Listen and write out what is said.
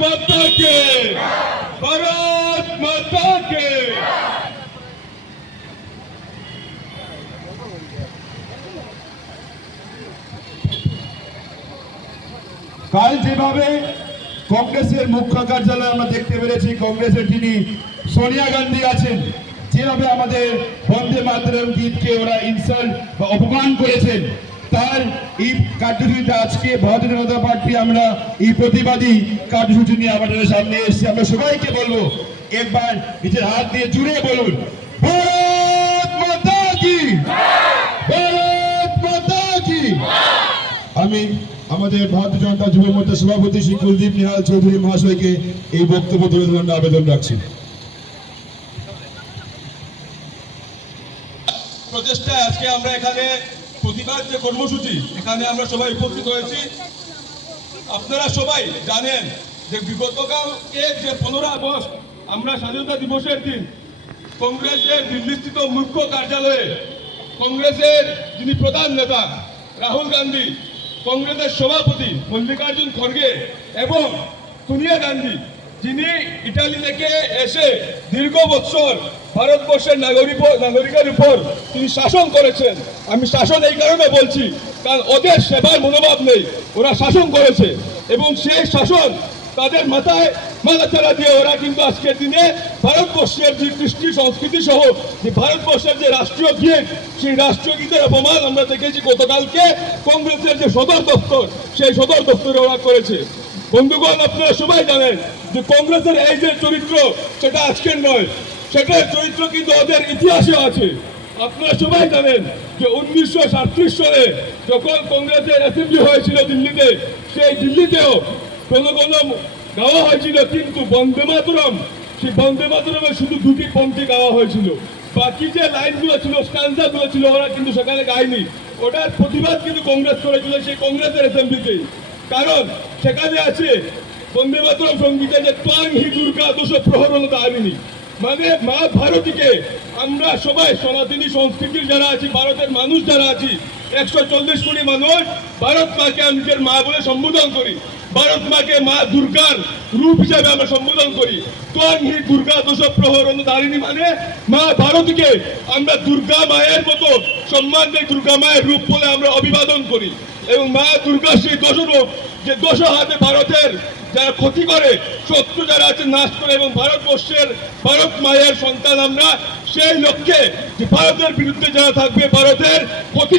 माता के, भारत माता के। কাল যেভাবে কংগ্রেসের মুখ্য কার্যালয়ে আমরা দেখতে পেরেছি কংগ্রেসের যিনি সোনিয়া গান্ধী আছেন, যেভাবে আমাদের বন্দে মাতরম গীতকে ওরা ইনসাল্ট বা অপমান করেছেন, তার এই কার্যসূচিতে আজকে ভারতীয় জনতা পার্টি আমরা এই প্রতিবাদী কার্যসূচি নিয়ে আমাদের সামনে এসেছি। আমরা সবাইকে বলবো একবার নিজের হাত দিয়ে জুড়ে বলুন, ভারত মাতা কি, ভারত মাতা কি। আমি আমাদের ভারতীয় জনতা যুব মোর্চার সভাপতি শ্রী কুলদীপ নিহাল চৌধুরী মহাশয়কে এই বক্তব্য তুলে ধরার আবেদন রাখছি। প্রচেষ্টায় আজকে আমরা এখানে প্রতিবাদ যে কর্মসূচি এখানে আমরা সবাই উপস্থিত হয়েছি। আপনারা সবাই জানেন যে বিগতকালকে যে 15 আগস্ট আমরা স্বাধীনতা দিবসের দিন কংগ্রেসের দিল্লিস্থিত মুখ্য কার্যালয়ে কংগ্রেসের যিনি প্রধান নেতা রাহুল গান্ধী, কংগ্রেসের সভাপতি মল্লিকার্জুন খড়গে এবং সোনিয়া গান্ধী, যিনি ইটালি থেকে এসে দীর্ঘ বছর ভারতবর্ষের নাগরিকের উপর তিনি শাসন করেছেন। আমি শাসন এই কারণে বলছি কারণ ওদের সেবার মনোভাব নেই, ওরা শাসন করেছে এবং সেই শাসন তাদের মাথায় মাথাচাড়া দিয়ে ওরা কিন্তু আজকের দিনে ভারতবর্ষের যে কৃষ্টি সংস্কৃতি সহ যে ভারতবর্ষের যে রাষ্ট্রীয় গীত, সেই রাষ্ট্রীয় গীতের অপমান আমরা দেখেছি গতকালকে কংগ্রেসের যে সদর দপ্তর, সেই সদর দপ্তরে ওরা করেছে। বন্ধুগণ, আপনারা সবাই জানেন যে কংগ্রেসের এই যে চরিত্র সেটা আজকের নয়, সেটার চরিত্র কিন্তু ওদের ইতিহাসে আছে। আপনারা সবাই জানেন যে 1937 সালে যখন কংগ্রেসের অ্যাসেম্বলি হয়েছিল দিল্লিতে, সেই দিল্লিতেও জনগণ গাওয়া হয়েছিল, কিন্তু বন্দে মাতরম, সেই বন্দে মাতরমের শুধু 2টি পংক্তি গাওয়া হয়েছিল, বাকি যে লাইনগুলো ছিল, স্ট্যান্জাগুলো ছিল, ওরা কিন্তু সেখানে গায়নি। ওটার প্রতিবাদ কিন্তু কংগ্রেস করেছিল সেই কংগ্রেসের অ্যাসেম্বলিতেই, কারণ সেখানে আছে বন্দে মাতরম সঙ্গীতে যে ত্বাং হি দুর্গা দোষ প্রহরণ দারিণী, মানে মা ভারতীকে আমরা সবাই সনাতনী সংস্কৃতির যারা আছি, ভারতের মানুষ যারা আছি, 140 কোটি মানুষ ভারত মাকে নিজের মা বলে সম্বোধন করি, ভারত মাকে মা দুর্গার রূপ হিসাবে আমরা সম্বোধন করি। ত্বাং হি দুর্গা দোষ প্রহরণ দারিণী মানে মা ভারতীকে আমরা দুর্গা মায়ের মতো সম্মান দেই, দুর্গা মায়ের রূপ বলে আমরা অভিবাদন করি এবং মা দুর্গার সেই দোষরূপ যে দোষ হাতে ভারতের যারা ক্ষতি করে, শত্রু যারা আছে নাশ করে এবং ভারতবর্ষের ভারত মায়ের সন্তান আমরা, সেই লক্ষ্যে যে ভারতের বিরুদ্ধে যারা থাকবে, ভারতের ক্ষতি